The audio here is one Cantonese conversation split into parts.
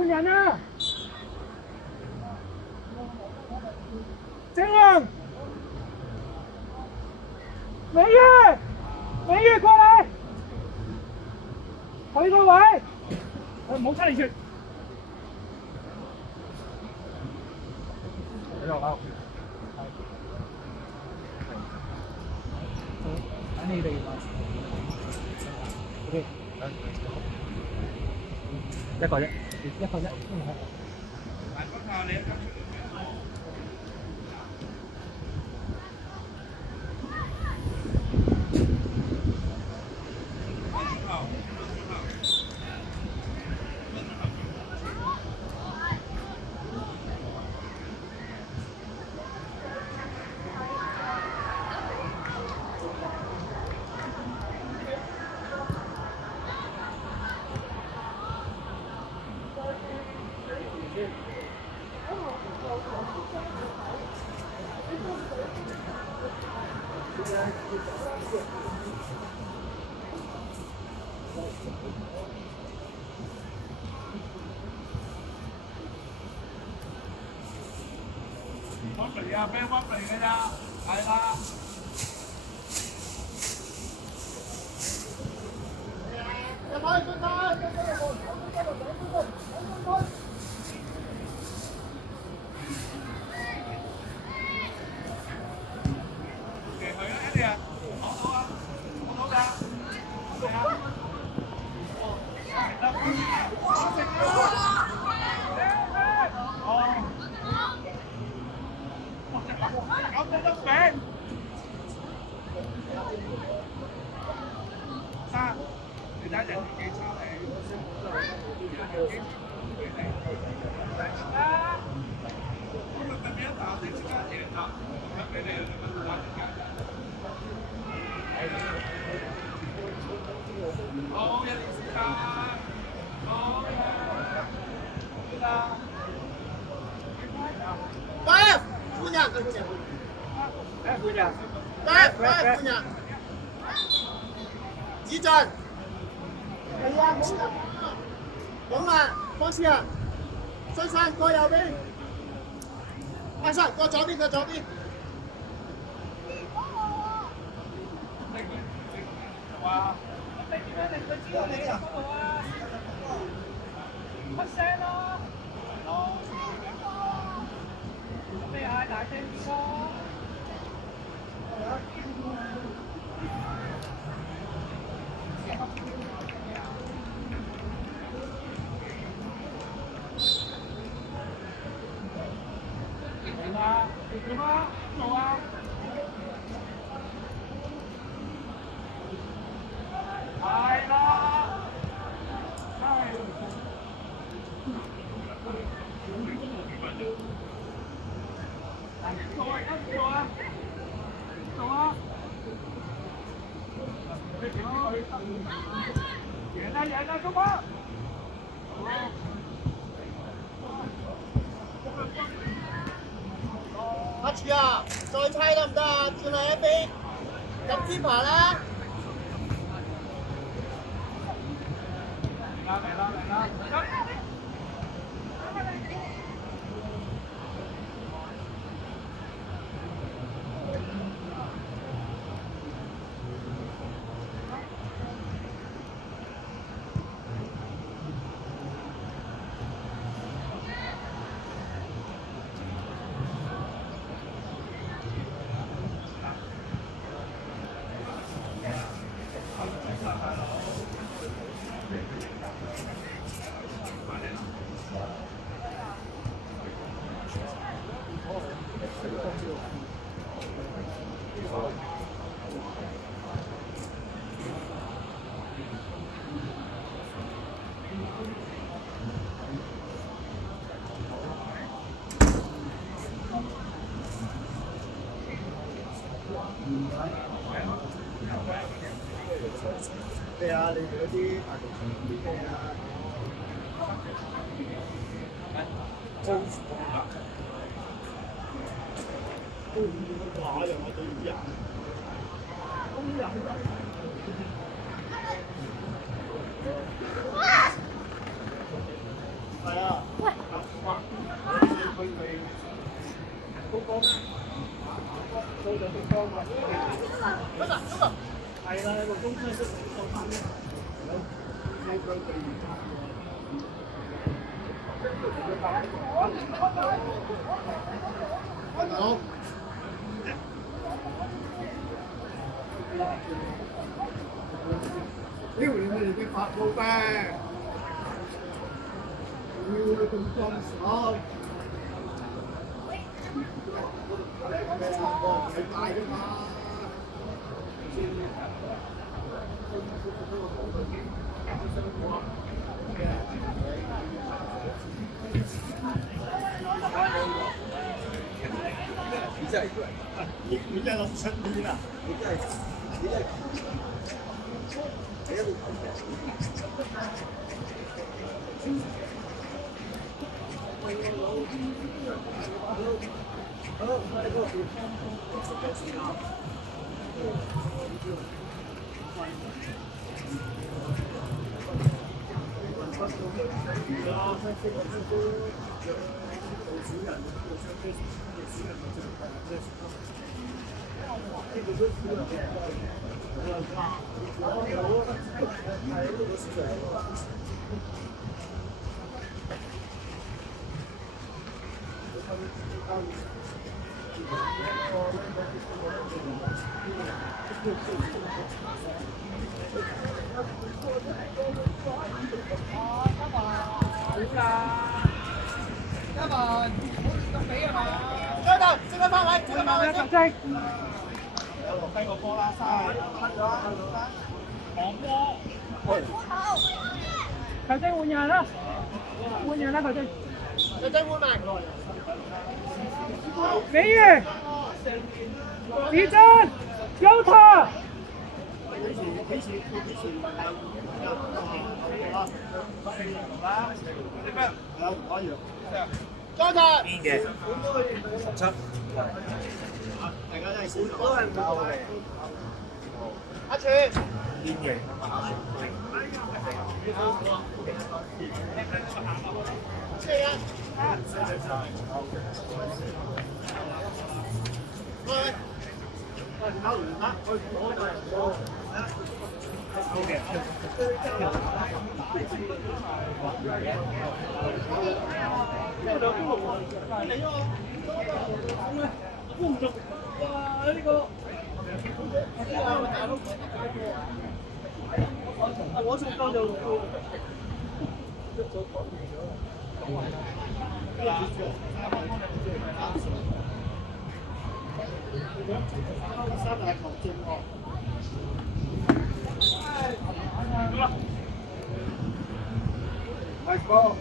判人啊！正陽，美月過嚟，去個位，唔好出嚟住。等你哋，OK，一個啫，屈嚟啊，啤屈嚟㗎咋，係啦。止陣，係啊，冇人講啦，方思啊，新山過右邊，阿生過左邊，過左邊。哇！你點樣令佢知道你入嗰度啊？出聲咯！咯，咁你嗌大聲啲咯！點啊？點啊？做啊！係啦，係。做啊！做啊！做啊！贏啦！贏啦！中國！阿柱啊，再猜得唔得啊？轉嚟一邊，入支牌啦！嚟啦！咩啊？你哋嗰啲大陸場啲咩啊？哇！又係對人。係啊。係啦，個中間都好。屌你哋啲發布咩？要你咁裝傻？你大㗎嘛？你在老身邊啊？球證，低個波啦，嘥黃波。球證換人啦，換人啦，球證。你真換埋。美月，李真，優塔。裝台。邊嘅？17。大家都係少都係唔夠嘅。阿全。邊嘅？謝啊！喂。Nice ball.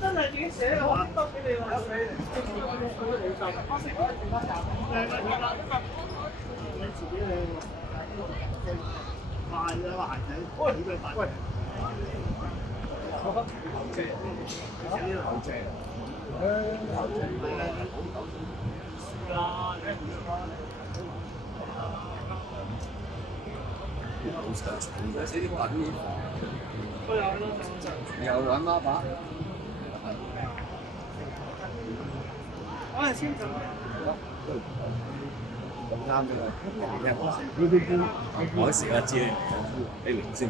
真係自己寫嘅，我得俾你啦。你自己又揾媽把。我係先走。咁啱嘅，我食下知你明先。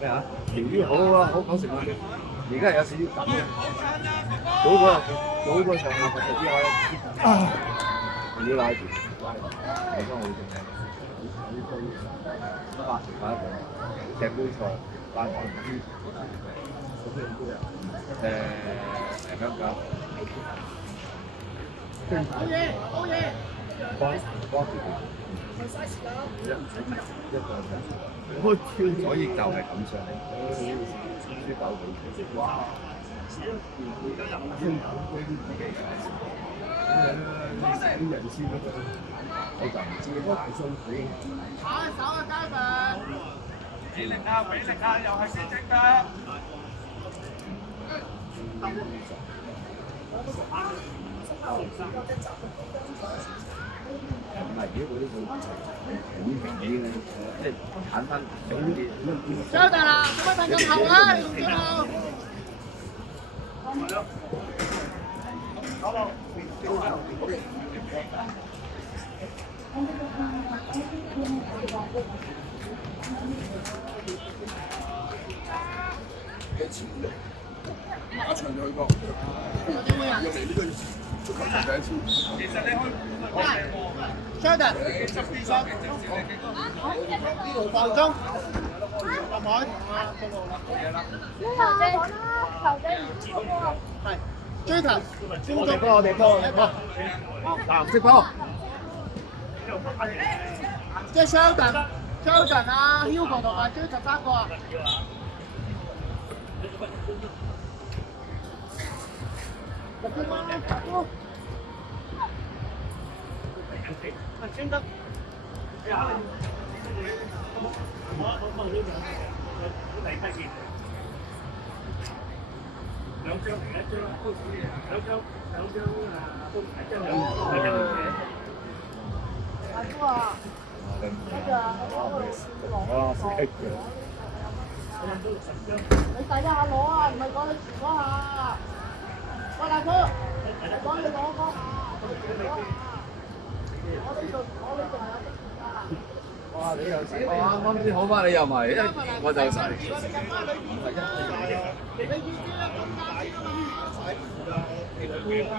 咩啊？條魚好啊，好食啊！而家有少少緊嘅，早個上下個啲可以拉住，地方好正嘅。石杯菜、拉黃豬，香港。好嘢，好嘢。幫住佢。所以就係咁上嚟，輸9幾。哇！啲人先嗰種，我就唔知都係辛苦。炒一手啊，嘉文！俾力啊！俾力啊！又係先整㗎。唔係，如果嗰啲佢好明顯嘅，即係簡單整啲。收得啦，做乜睇咁後啊？你仲要？馬場就去過，要嚟呢個足球場第一次。其實你可以Jordan，防中，入海。球仔唔知喎。係，追求，我哋波，我哋波，我哋波。藍色波。即係 Jordan 啊 ，Hugo 同埋 Jordan 3個啊。入邊啦，入。先得。兩張嚟一張，兩張都係真係。阿哥啊，嗰個哇！識嘅。你第一下攞啊，唔係講你前嗰下。喂，大哥，你講你攞嗰下，我呢度係有得㗎。哇！你又死我啱啱先好翻，你又埋，我就晒。去吧，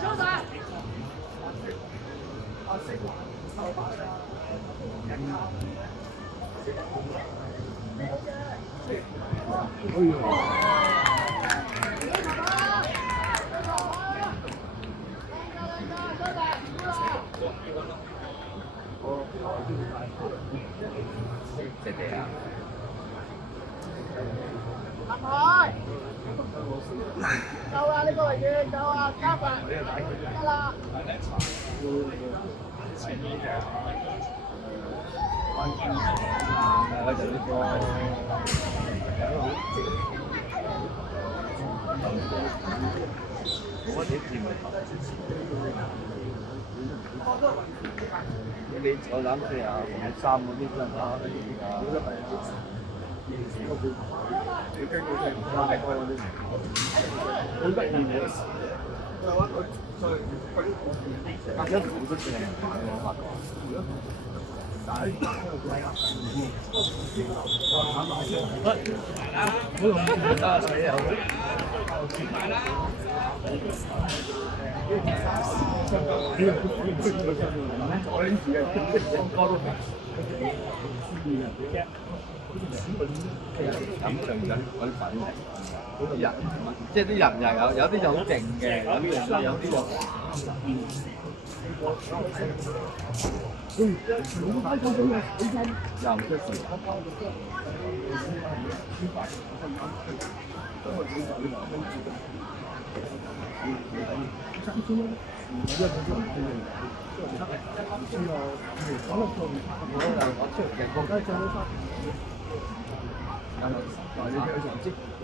收晒。謝謝啊！入海。夠啦，呢個位置夠啊，加份得啦。我就呢個冇乜點甜。你我諗住啊，紅衫嗰啲真係啊，你跟嗰啲唔拉開嗰啲，好得意嘅。一路都正，我發覺。好容易唔得水有。咁就緊嗰啲粉嚟，人即係啲人又有啲就好靜嘅，有啲就又唔出事。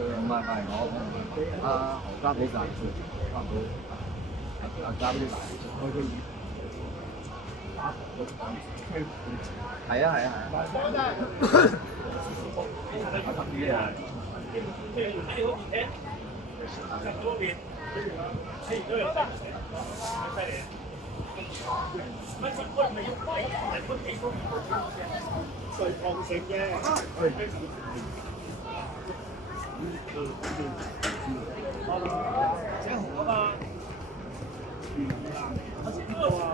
唔係我何家俾大家俾大係啊。對抗性嘅。我知邊個啊？